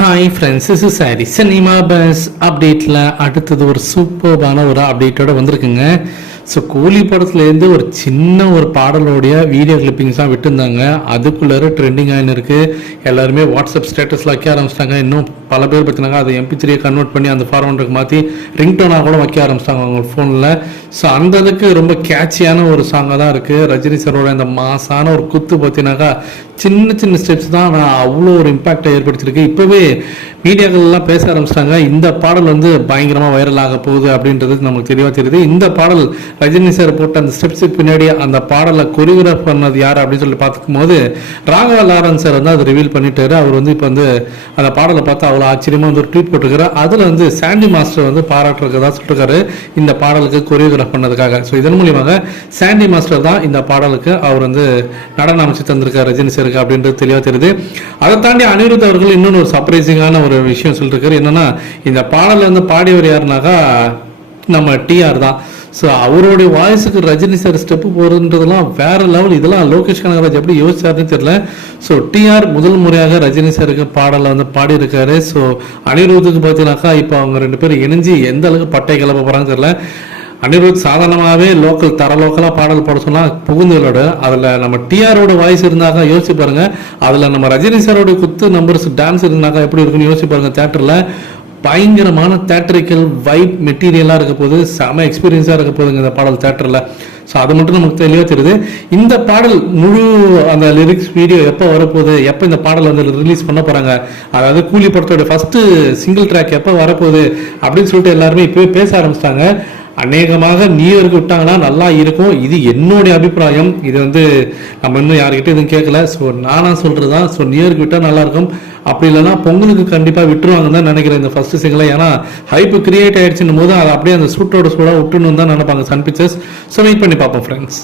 Hi friends, this is sorry cinema bus அப்டேட்டில் அடுத்தது ஒரு சூப்பர்பான ஒரு அப்டேட்டோட வந்திருக்குங்க. ஸோ கூலி படத்துலேருந்து ஒரு சின்ன ஒரு பாடலோடைய வீடியோ கிளிப்பிங்ஸ் தான் விட்டுருந்தாங்க. அதுக்குள்ளே ட்ரெண்டிங் ஆகின்னு இருக்குது. எல்லாருமே வாட்ஸ்அப் ஸ்டேட்டஸில் வைக்க ஆரம்பிச்சிட்டாங்க. இன்னும் பல பேர் பார்த்தினாங்க அதை MP3 கன்வெர்ட் பண்ணி அந்த ஃபார்மேட்டுக்கு மாற்றி ரிங்டோனாக கூட வைக்க ஆரம்பிச்சிட்டாங்க அவங்க ஃபோனில். ஸோ அந்த அளவுக்கு ரொம்ப கேட்சியான ஒரு சாங்காக தான் இருக்குது. ரஜினி சாரோட இந்த மாசான ஒரு குத்து பார்த்தினாக்கா சின்ன சின்ன ஸ்டெப்ஸ் தான் நான் அவ்வளோ ஒரு இம்பாக்டை ஏற்படுத்தியிருக்கு. இப்போவே மீடியாக்கள்லாம் பேச ஆரம்பிச்சிட்டாங்க, இந்த பாடல் வந்து பயங்கரமாக வைரல் ஆக போகுது அப்படின்றது நமக்கு தெளிவாக தெரியுது. இந்த பாடல் ரஜினி சார் போட்ட அந்த ஸ்டெப்ஸுக்கு பின்னாடி அந்த பாடலை கொரியோகிராஃப் பண்ணது யார் அப்படின்னு சொல்லி பார்த்துக்கும் போது ராகவா லாரன்ஸ் சார் வந்து அதை ரிவீல் பண்ணிட்டாரு. அவர் வந்து இப்போ வந்து அந்த பாடலை பார்த்து அவ்வளோ ஆச்சரியமாக வந்து ஒரு ட்வீட் போட்டிருக்காரு. அதில் வந்து சாண்டி மாஸ்டர் வந்து பாராட்டுறதுதான் சொல்லிருக்காரு இந்த பாடலுக்கு கொரியோகிராஃப் பண்ணதுக்காக. ஸோ இதன் மூலியமாக சாண்டி மாஸ்டர் தான் இந்த பாடலுக்கு அவர் வந்து நடனம் அமைச்சு தந்திருக்காரு ரஜினி சாருக்கு அப்படின்றது தெளிவாக தெரியுது. அதை தாண்டி அனிருத் அவர்கள் இன்னொன்று ஒரு சர்ப்ரைசிங்கான ஒரு விஷயம் சொல்லியிருக்காரு. என்னன்னா, இந்த பாடலை வந்து பாடியவர் யாருனாக்கா நம்ம டிஆர் தான். ஸோ அவருடைய வாய்ஸுக்கு ரஜினி சார் ஸ்டெப்பு போகிறதுன்றதுலாம் வேற லெவல். இதெல்லாம் லோகேஷ் கனகராஜ் எப்படி யோசிச்சாருன்னு தெரியல. ஸோ டிஆர் முதல் முறையாக ரஜினி சாருக்கு பாடலை வந்து பாடியிருக்காரு. ஸோ அனிருத்துக்கு பார்த்தீங்கன்னாக்கா இப்போ அவங்க ரெண்டு பேரும் இணைஞ்சு எந்த அளவுக்கு பட்டை கிளப்ப போகிறாங்கன்னு தெரியல. அனிருத் சாதாரணமாகவே லோக்கலாக பாடல் பாட சொன்னால் புகுந்துகளோட அதில் நம்ம டிஆரோட வாய்ஸ் இருந்தாக்கா யோசிச்சு பாருங்க. அதில் நம்ம ரஜினி சாரோட குத்து நம்பர்ஸ் டான்ஸ் இருந்தாக்கா எப்படி இருக்குன்னு யோசிச்சு பாருங்க. தேட்டரில் பயங்கரமான தேட்டரிக்கல் வைப் மெட்டீரியலாக இருக்க போது, செம எக்ஸ்பீரியன்ஸாக இருக்க போதுங்க இந்த பாடல் தேட்டரில். ஸோ அது மட்டும் நமக்கு தெளிவாக தெரியுது. இந்த பாடல் முழு அந்த லிரிக்ஸ் வீடியோ எப்போ வரப்போகுது, எப்போ இந்த பாடல் வந்து ரிலீஸ் பண்ண போகிறாங்க, அதாவது கூலி படத்தோட ஃபஸ்ட்டு சிங்கிள் ட்ராக் எப்போ வரப்போகுது அப்படின்னு சொல்லிட்டு எல்லாருமே இப்போவே பேச ஆரம்பிச்சிட்டாங்க. அநேகமாக நியூ இயருக்கு விட்டாங்கன்னா நல்லா இருக்கும். இது என்னுடைய அபிப்பிராயம். இது வந்து நம்ம இன்னும் யாருக்கிட்ட எதுவும் கேட்கல. ஸோ நானாக சொல்கிறது தான். ஸோ நியூ இயருக்கு விட்டால் நல்லாயிருக்கும். அப்படி இல்லைன்னா பொங்கலுக்கு கண்டிப்பாக விட்டுருவாங்கன்னு தான் நினைக்கிறேன் இந்த ஃபஸ்ட்டு சிங்கிளை. ஏன்னா ஹைப்பு கிரியேட் ஆகிடுச்சுன்னும் போது அதை அப்படியே அந்த சூட்டோட சூடாக விட்டுணும் தான் நினைப்பாங்க சன் பிக்சர்ஸ். ஸோ வெயிட் பண்ணி பார்ப்போம் ஃப்ரெண்ட்ஸ்.